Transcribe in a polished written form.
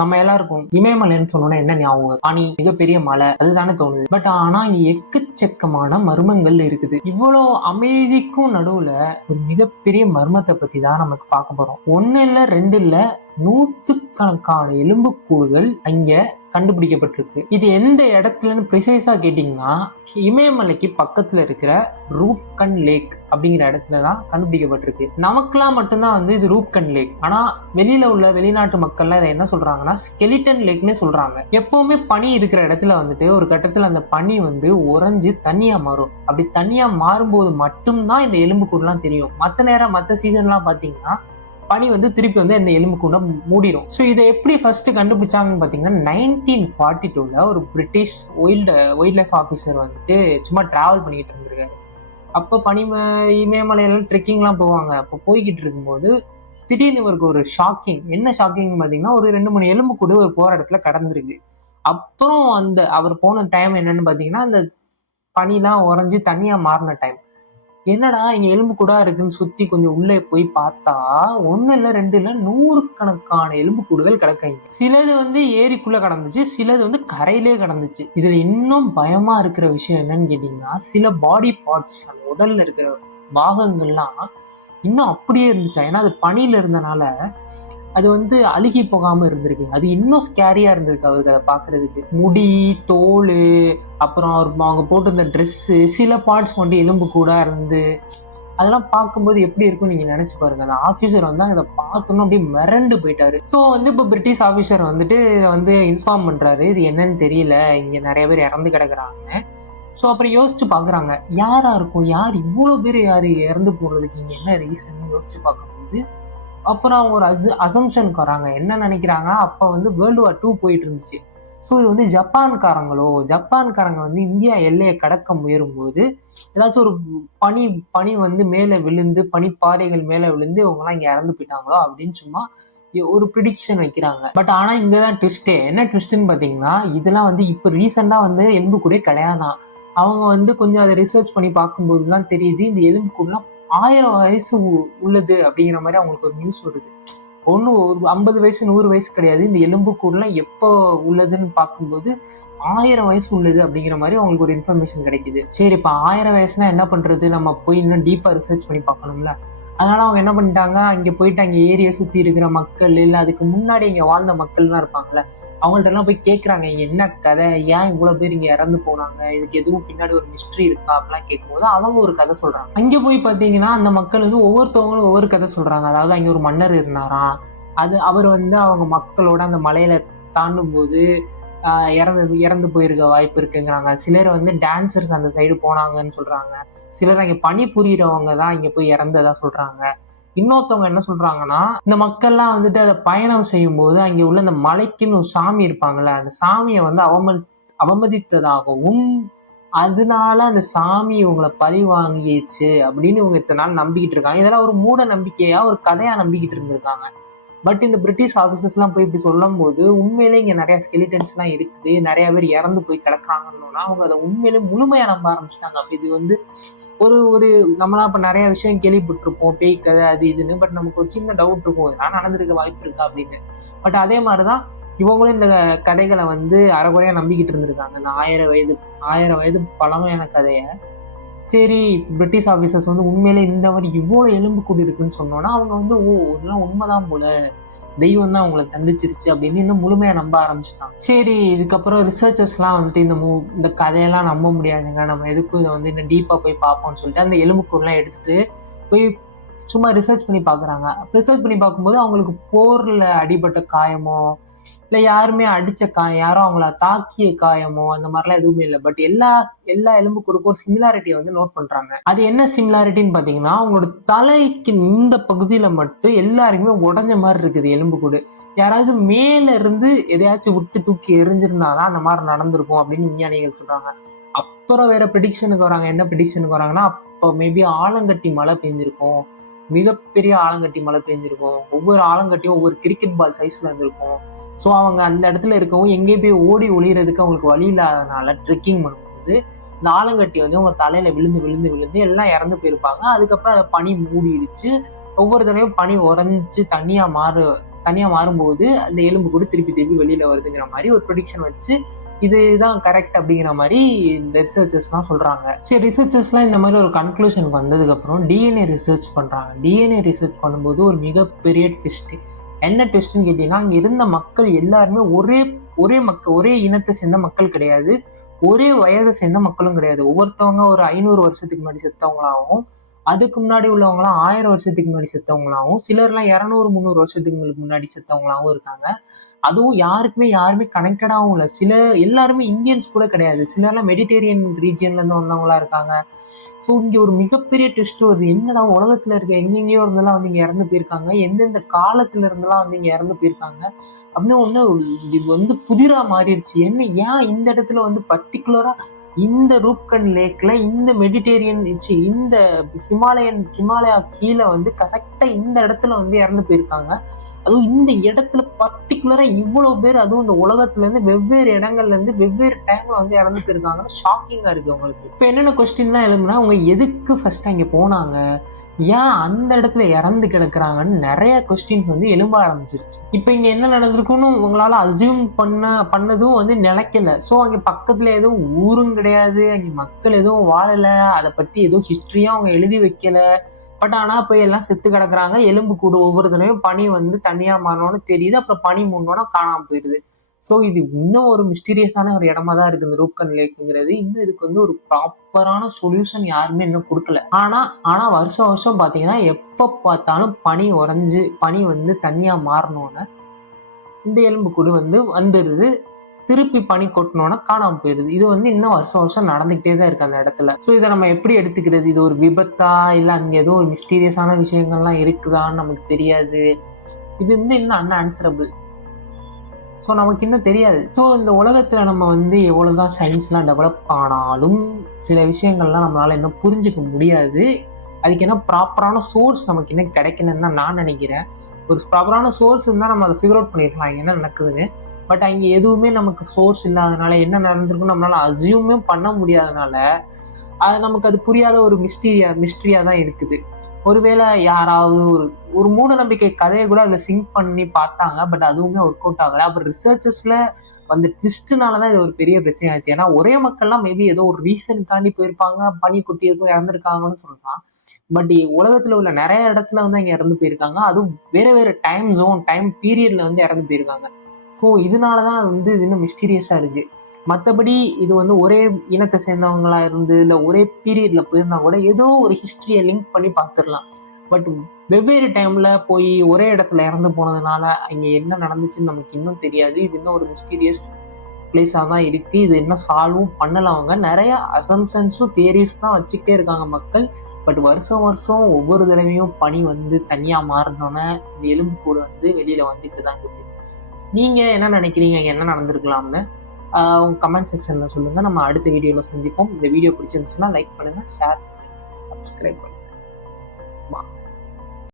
நம்ம எல்லாருக்கும் இமயமலைன்னு சொன்னோன்னா என்ன ஞாபகம் வரும்? பனி, மிகப்பெரிய மலை அதுதானே தோணுது. பட் ஆனா இங்க எக்கச்சக்கமான மர்மங்கள் இருக்குது. இவ்வளோ அமைதிக்கும் நடுவுல ஒரு மிகப்பெரிய மர்மத்தை பத்தி தான் நமக்கு பார்க்க போறோம். ஒண்ணு இல்ல, ரெண்டு இல்ல, நூத்துக்கணக்கான எலும்புக்கூடுகள் அங்க கண்டுபிடிக்கப்பட்டிருக்கு. இது எந்த இடத்துலன்னு ப்ரிசைஸா கேட்டீங்கன்னா, இமயமலைக்கு பக்கத்துல இருக்கிற ரூப்கன் லேக் அப்படிங்கிற இடத்துலதான் கண்டுபிடிக்கப்பட்டிருக்கு. நமக்கெல்லாம் மட்டும்தான் வந்து இது ரூப்கன் லேக். ஆனா வெளியில உள்ள வெளிநாட்டு மக்கள்லாம் இதை என்ன சொல்றாங்கன்னா ஸ்கெலிட்டன் லேக்னே சொல்றாங்க. எப்பவுமே பனி இருக்கிற இடத்துல வந்துட்டு ஒரு கட்டத்துல அந்த பனி வந்து உறைஞ்சு தண்ணியா மாறும். அப்படி தண்ணியா மாறும்போது மட்டும்தான் இந்த எலும்புக்கூடுலாம் தெரியும். மற்ற நேரம் மற்ற சீசன்லாம் பாத்தீங்கன்னா பனி வந்து திருப்பி வந்து இந்த எலும்புக்கூட மூடிடும். ஸோ இதை எப்படி ஃபர்ஸ்ட் கண்டுபிடிச்சாங்கன்னு பார்த்தீங்கன்னா 1942ல ஒரு பிரிட்டிஷ் வைல்ட் லைஃப் ஆஃபீஸர் வந்துட்டு சும்மா டிராவல் பண்ணிக்கிட்டு இருந்திருக்காரு. அப்போ இமயமலையில ட்ரெக்கிங்லாம் போவாங்க. அப்போ போய்கிட்டு இருக்கும்போது திடீர்னு இவருக்கு ஒரு ஷாக்கிங். என்ன ஷாக்கிங் பார்த்தீங்கன்னா, ஒரு 2-3 எலும்புக்கூடு ஒரு போற இடத்துல கடந்திருக்கு. அப்புறம் அவர் போன டைம் என்னன்னு பார்த்தீங்கன்னா, அந்த பனிலாம் உறைஞ்சு தண்ணியா மாறின டைம். என்னடா இங்க எலும்புக்கூடா இருக்குன்னு சுத்தி கொஞ்சம் உள்ளே போய் பார்த்தா, ஒண்ணு இல்ல, ரெண்டு இல்ல, நூறுக்கணக்கான எலும்புக்கூடுகள் கிடக்குங்க. சிலது வந்து ஏரிக்குள்ள கடந்துச்சு, சிலது வந்து கரையிலே கடந்துச்சு. இதுல இன்னும் பயமா இருக்கிற விஷயம் என்னன்னு கேட்டீங்கன்னா, சில பாடி பார்ட்ஸ், அந்த உடல்ல இருக்கிற பாகங்கள்லாம் இன்னும் அப்படியே இருந்துச்சா. ஏன்னா அது பனியில இருந்தனால அது வந்து அழுகி போகாம இருந்திருக்கு. அது இன்னும் ஸ்கேரியா இருந்திருக்கு அவருக்கு அதை பாக்குறதுக்கு. முடி, தோல், அப்புறம் அவங்க போட்டிருந்த ட்ரெஸ்ஸு, சில பார்ட்ஸ் மட்டும் எலும்பு கூட இருந்து அதெல்லாம் பார்க்கும்போது எப்படி இருக்கும் நீங்க நினைச்சு பாருங்க. அந்த ஆபீசர் வந்து அதை பார்த்தோன்னு அப்படியே மிரண்டு போயிட்டாரு. ஸோ வந்து இப்போ பிரிட்டிஷ் ஆபீசர் வந்துட்டு வந்து இன்ஃபார்ம் பண்றாரு, இது என்னன்னு தெரியல, இங்க நிறைய பேர் இறந்து கிடக்குறாங்க. ஸோ அப்புறம் யோசிச்சு பாக்குறாங்க, யாரா இருக்கும், யார் இவ்வளவு பேர் யாரு இறந்து போறதுக்கு இங்க என்ன ரீசன் யோசிச்சு பார்க்கும்போது அப்புறம் அவங்க ஒரு அசம்ஷனுக்கு வராங்க. என்ன நினைக்கிறாங்க, அப்போ வந்து வேர்ல்டு வார் 2 போயிட்டு இருந்துச்சு. ஸோ இது வந்து ஜப்பான்காரங்க வந்து இந்தியா எல்லையை கடக்க முயலும் போது ஏதாச்சும் ஒரு பனி வந்து மேலே விழுந்து, பனிப்பாறைகள் மேலே விழுந்து இவங்கெல்லாம் இங்கே இறந்து போயிட்டாங்களோ அப்படின்னு சும்மா ஒரு ப்ரிடிக்ஷன் வைக்கிறாங்க. பட் ஆனால் இங்கே தான் ட்விஸ்டே. என்ன ட்விஸ்ட்னு பார்த்தீங்கன்னா, இதெல்லாம் வந்து இப்போ ரீசெண்டாக வந்து எலும்பு கூட கிடையாதான். அவங்க வந்து கொஞ்சம் அதை ரிசர்ச் பண்ணி பார்க்கும்போது தான் தெரியுது, இந்த எலும்பு கூடலாம் 1000 வயசு உள்ளது அப்படிங்கிற மாதிரி அவங்களுக்கு ஒரு நியூஸ் வருது. ஒன்றும் ஒரு 50 வயசு 100 வயசு கிடையாது. இந்த எலும்புக்கூடலாம் எப்போ உள்ளதுன்னு பார்க்கும்போது 1000 வயசு உள்ளது அப்படிங்கிற மாதிரி அவங்களுக்கு ஒரு இன்ஃபர்மேஷன் கிடைக்குது. சரி, இப்போ 1000 வயசுனா என்ன பண்றது, நம்ம போய் இன்னும் டீப்பா ரிசர்ச் பண்ணி பார்க்கணும்ல. அதனால அவங்க என்ன பண்ணிட்டாங்க, அங்கே போயிட்டு அங்கே ஏரியை சுற்றி இருக்கிற மக்கள், இல்லை அதுக்கு முன்னாடி இங்கே வாழ்ந்த மக்கள்லாம் இருப்பாங்கல்ல, அவங்கள்ட்ட எல்லாம் போய் கேட்குறாங்க, இங்கே என்ன கதை, ஏன் இவ்வளோ பேர் இங்கே இறந்து போனாங்க, இதுக்கு எதுவும் பின்னாடி ஒரு மிஸ்ட்ரி இருக்கா அப்படிலாம் கேட்கும்போது அவங்க ஒரு கதை சொல்கிறாங்க. அங்கே போய் பார்த்தீங்கன்னா அந்த மக்கள் வந்து ஒவ்வொருத்தவங்களும் ஒவ்வொரு கதை சொல்கிறாங்க. அதாவது அங்கே ஒரு மன்னர் இருந்தாராம். அவர் வந்து அவங்க மக்களோட அந்த மலையில தாண்டும் போது இறந்து போயிருக்க வாய்ப்பு இருக்குங்கிறாங்க. சிலர் வந்து டான்சர்ஸ் அந்த சைடு போனாங்கன்னு சொல்றாங்க. சிலர் அங்கே பனி புரியறவங்க தான் இங்க போய் இறந்ததா சொல்றாங்க. இன்னொருத்தவங்க என்ன சொல்றாங்கன்னா, இந்த மக்கள்லாம் வந்துட்டு அதை பயணம் செய்யும் போது அங்கே உள்ள அந்த மலைக்குன்னு ஒரு சாமி இருப்பாங்கல்ல, அந்த சாமியை வந்து அவமதித்ததாகவும், அதனால அந்த சாமி இவங்களை பழி வாங்கிடுச்சு அப்படின்னு இவங்க இத்தனை நாள் நம்பிக்கிட்டு இருக்காங்க. இதெல்லாம் ஒரு மூட நம்பிக்கையா, ஒரு கதையா நம்பிக்கிட்டு இருந்திருக்காங்க. பட் இந்த பிரிட்டிஷ் ஆஃபீஸர்ஸ்லாம் போய் இப்படி சொல்லும் போது உண்மையிலே இங்கே நிறைய ஸ்கெலிட்டன்ஸ்லாம் இருக்குது, நிறைய பேர் இறந்து போய் கிடக்குறாங்கன்னா அவங்க அதை உண்மையிலே முழுமையாக நம்ப ஆரம்பிச்சிட்டாங்க. அப்போ இது வந்து ஒரு ஒரு நம்மளாம் இப்போ நிறைய விஷயம் கேள்விப்பட்டிருப்போம், பேய் கதை அது இதுன்னு. பட் நமக்கு ஒரு சின்ன டவுட் இருக்கும், இதெல்லாம் நடந்திருக்க வாய்ப்பு இருக்கா அப்படின்னு. பட் அதே மாதிரிதான் இவங்களும் இந்த கதைகளை வந்து அரைகுறையா நம்பிக்கிட்டு இருந்திருக்காங்க. இந்த 1000 வயது பழமையான கதையை. சரி, பிரிட்டிஷ் ஆஃபீஸர்ஸ் வந்து உண்மையிலே இந்த மாதிரி இவ்வளோ எலும்பு கூடி இருக்குன்னு சொன்னோன்னா அவங்க வந்து இதெல்லாம் உண்மைதான் போல, தெய்வம் தான் அவங்களை தண்டிச்சிருச்சு அப்படின்னு இன்னும் முழுமையா நம்ப ஆரம்பிச்சிட்டாங்க. சரி, இதுக்கப்புறம் ரிசர்ச்சர்ஸ்லாம் வந்துட்டு இந்த கதையெல்லாம் நம்ப முடியாதுங்க, நம்ம எதுக்கும் இதை வந்து இன்னும் டீப்பா போய் பார்ப்போம்னு சொல்லிட்டு அந்த எலும்புக்கூடலாம் எடுத்துட்டு போய் சும்மா ரிசர்ச் பண்ணி பார்க்குறாங்க. ரிசர்ச் பண்ணி பார்க்கும்போது அவங்களுக்கு போர்ல அடிபட்ட காயமோ, இல்லை யாருமே அடிச்ச காயம், யாரும் அவங்கள தாக்கிய காயமோ அந்த மாதிரிலாம் எதுவுமே இல்லை. பட் எல்லா எலும்புக்கூடுக்கும் ஒரு சிமிலாரிட்டியை வந்து நோட் பண்றாங்க. அது என்ன சிமிலாரிட்டின்னு பாத்தீங்கன்னா, அவங்களோட தலைக்கு இந்த பகுதியில மட்டும் எல்லாருக்குமே உடஞ்ச மாதிரி இருக்குது எலும்புக்கூடு. யாராச்சும் மேல இருந்து எதையாச்சும் விட்டு தூக்கி எரிஞ்சிருந்தாதான் அந்த மாதிரி நடந்திருக்கும் அப்படின்னு விஞ்ஞானிகள் சொல்றாங்க. அப்புறம் வேற ப்ரிடிக்ஷனுக்கு வராங்க. என்ன ப்ரிடிக்ஷனுக்கு வராங்கன்னா, அப்போ மேபி ஆலங்கட்டி மழை பெஞ்சிருக்கும், மிகப்பெரிய ஆலங்கட்டி மழை பெஞ்சிருக்கும். ஒவ்வொரு ஆலங்கட்டியும் ஒவ்வொரு கிரிக்கெட் பால் சைஸ்ல இருந்திருக்கும். ஸோ அவங்க அந்த இடத்துல இருக்கவும் எங்கேயும் போய் ஓடி ஒளியறதுக்கு அவங்களுக்கு வழி இல்லாதனால ட்ரெக்கிங் பண்ணும்போது இந்த ஆலங்கட்டி வந்து அவங்க தலையில விழுந்து விழுந்து விழுந்து எல்லாம் இறந்து போயிருப்பாங்க. அதுக்கப்புறம் அதை பனி மூடிடுச்சு. ஒவ்வொரு தடவையும் பனி உறைஞ்சு தண்ணியா தனியா மாறும்போது அந்த எலும்பு கூட திருப்பி வெளியில வருதுங்கிற மாதிரி ஒரு ப்ரொடிக்ஷன் வச்சு இதுதான் கரெக்ட் அப்படிங்கிற மாதிரி இந்த ரிசர்ச்சர்ஸ்லாம் சொல்றாங்க. சரி, ரிசர்ச்சர்ஸ்லாம் இந்த மாதிரி ஒரு கன்க்ளூஷனுக்கு வந்ததுக்கு அப்புறம் டிஎன்ஏ ரிசர்ச் பண்றாங்க. டிஎன்ஏ ரிசர்ச் பண்ணும்போது ஒரு மிகப்பெரிய ட்விஸ்ட். என்ன ட்விஸ்ட்னு கேட்டீங்கன்னா, அங்க இருந்த மக்கள் எல்லாருமே ஒரே இனத்தை சேர்ந்த மக்கள் கிடையாது, ஒரே வயதை சேர்ந்த மக்களும் கிடையாது. ஒவ்வொருத்தவங்க ஒரு 500 வருஷத்துக்கு முன்னாடி செத்தவங்களாகவும், அதுக்கு முன்னாடி உள்ளவங்களாம் 1000 வருஷத்துக்கு முன்னாடி செத்தவங்களாகவும், சிலர்லாம் 200 300 வருஷத்துக்கு முன்னாடி செத்தவங்களாகவும் இருக்காங்க. அதுவும் யாருமே கனெக்டடாகவும் இல்லை. எல்லாருமே இந்தியன்ஸ் கூட கிடையாது. சிலர்லாம் மெடிடேரியன் ரீஜியன்ல இருந்து வந்தவங்களா இருக்காங்க. ஸோ இங்க ஒரு மிகப்பெரிய ட்விஸ்ட் வருது. என்னடா, உலகத்துல இருக்க எங்கெங்கயோ இருந்தெல்லாம் வந்து இங்க இறந்து போயிருக்காங்க, எந்தெந்த காலத்துல இருந்தெல்லாம் வந்து இங்க இறந்து போயிருக்காங்க அப்படின்னு ஒண்ணு இது வந்து புதிரா மாறிடுச்சு. ஏன் இந்த இடத்துல வந்து பர்டிகுலரா இந்த ரூப்கன் லேக்ல இந்த மெடிடேரியன் இந்த ஹிமாலயா கீழே வந்து கரெக்டா இந்த இடத்துல வந்து இறந்து போயிருக்காங்க. அதுவும் இந்த இடத்துல பர்டிகுலரா இவ்வளவு பேர், அதுவும் இந்த உலகத்துல இருந்து வெவ்வேறு இடங்கள்ல இருந்து வெவ்வேறு டைம்ல வந்து இறந்து போயிருக்காங்கன்னு ஷாக்கிங்கா இருக்கு உங்களுக்கு. இப்ப என்னென்ன கொஸ்டின்லாம் எழுதுனா, அவங்க எதுக்கு ஃபர்ஸ்ட் அங்க போனாங்க, ஏன் அந்த இடத்துல இறந்து கிடக்குறாங்கன்னு நிறைய கொஸ்டின்ஸ் வந்து எழும்ப ஆரம்பிச்சிருச்சு. இப்ப இங்க என்ன நடந்திருக்குன்னு உங்களால அசியூம் பண்ணதும் வந்து நிலைக்கல. ஸோ அங்க பக்கத்துல எதுவும் ஊரும் கிடையாது, அங்க மக்கள் எதுவும் வாழல, அதை பத்தி எதுவும் ஹிஸ்டரியும் அவங்க எழுதி வைக்கல. பட் ஆனா போய் எல்லாம் செத்து கிடக்குறாங்க. எலும்பு கூடு ஒவ்வொரு தடவையும் பனி வந்து தனியா மாறணும்னு தெரியுது. அப்புறம் பனி மூடணும்னா காணாம போயிருது. ஸோ இது இன்னும் ஒரு மிஸ்டீரியஸான ஒரு இடமா தான் இருக்கு இந்த ரூப்கன் லேக்குங்கிறது. இன்னும் இதுக்கு வந்து ஒரு ப்ராப்பரான சொல்யூஷன் யாருமே இன்னும் கொடுக்கல. ஆனா வருஷம் பாத்தீங்கன்னா எப்ப பார்த்தாலும் பனி உறைஞ்சு பனி வந்து தனியா மாறணும்னு இந்த எலும்பு கூடு வந்து வந்துருது. திருப்பி பனி கொட்டணும்னா காணாம போயிருது. இது வந்து இன்னும் வருஷம் நடந்துகிட்டே தான் இருக்கு அந்த இடத்துல. ஸோ இதை நம்ம எப்படி எடுத்துக்கிறது? இது ஒரு விபத்தா, இல்ல அங்க ஏதோ ஒரு மிஸ்டீரியஸான விஷயங்கள்லாம் இருக்குதான்னு நமக்கு தெரியாது. இது வந்து இன்னும் அன்ஆன்சரபிள். ஸோ நமக்கு இன்னும் தெரியாது. ஸோ இந்த உலகத்துல நம்ம வந்து எவ்வளவுதான் சயின்ஸ்லாம் டெவலப் ஆனாலும் சில விஷயங்கள்லாம் நம்மளால இன்னும் புரிஞ்சுக்க முடியாது. அதுக்கு என்ன ப்ராப்பரான சோர்ஸ் நமக்கு இன்னும் கிடைக்கணும்னு தான் நான் நினைக்கிறேன். ஒரு ப்ராப்பரான சோர்ஸ் இருந்தால் நம்ம அதை ஃபிகர் அவுட் பண்ணிடலாம் என்ன நடக்குதுன்னு. பட் அங்கே எதுவுமே நமக்கு சோர்ஸ் இல்லாதனால என்ன நடந்திருக்குன்னு நம்மளால அசியூமே பண்ண முடியாதனால நமக்கு அது புரியாத ஒரு மிஸ்ட்ரியா தான் இருக்குது. ஒருவேளை யாராவது ஒரு மூட நம்பிக்கை கதையை கூட அதுல சிங்க் பண்ணி பார்த்தாங்க, பட் அதுவுமே ஒர்க் அவுட் ஆகல. அப்புறம் ரிசர்ச்சஸ்ல வந்து ட்விஸ்ட்னாலதான் இது ஒரு பெரிய பிரச்சனை ஆச்சு. ஏன்னா ஒரே மக்கள்லாம் மேபி ஏதோ ஒரு ரீசன் தாண்டி போயிருப்பாங்க, பனி குட்டியிருக்கும் இறந்துருக்காங்கன்னு சொல்லலாம். பட் உலகத்துல உள்ள நிறைய இடத்துல வந்து அங்க இறந்து போயிருக்காங்க. அதுவும் வேற டைம் ஜோன் டைம் பீரியட்ல வந்து இறந்து போயிருக்காங்க. ஸோ இதனாலதான் வந்து இது இன்னும் மிஸ்டீரியஸா இருக்கு. மற்றபடி இது வந்து ஒரே இனத்தை சேர்ந்தவங்களா இருந்து இல்லை ஒரே பீரியட்ல போயிருந்தா கூட ஏதோ ஒரு ஹிஸ்டரியை லிங்க் பண்ணி பார்த்துடலாம். பட் வெவ்வேறு டைம்ல போய் ஒரே இடத்துல இறந்து போனதுனால அங்க என்ன நடந்துச்சுன்னு நமக்கு இன்னும் தெரியாது. இது இன்னும் ஒரு மிஸ்டீரியஸ் பிளேஸாக தான் இருக்கு. இது இன்னும் சால்வும் பண்ணல. அவங்க நிறைய அசம்ஷன்ஸும் தியரிஸ் தான் வச்சுக்கிட்டே இருக்காங்க மக்கள். பட் வருஷம் ஒவ்வொரு தடவையும் பனி வந்து தனியா மாறினோன்னே இந்த எலும்பு கூட வந்து வெளியில வந்துட்டு தான் இருக்கு. நீங்க என்ன நினைக்கிறீங்க, என்ன நடந்திருக்கலாம்னு உங்க கமெண்ட் செக்ஷன்ல சொல்லுங்க. நம்ம அடுத்த வீடியோல சந்திப்போம். இந்த வீடியோ பிடிச்சிருந்துச்சுன்னா லைக் பண்ணுங்க, ஷேர் பண்ணுங்க, சப்ஸ்கிரைப் பண்ணுங்க.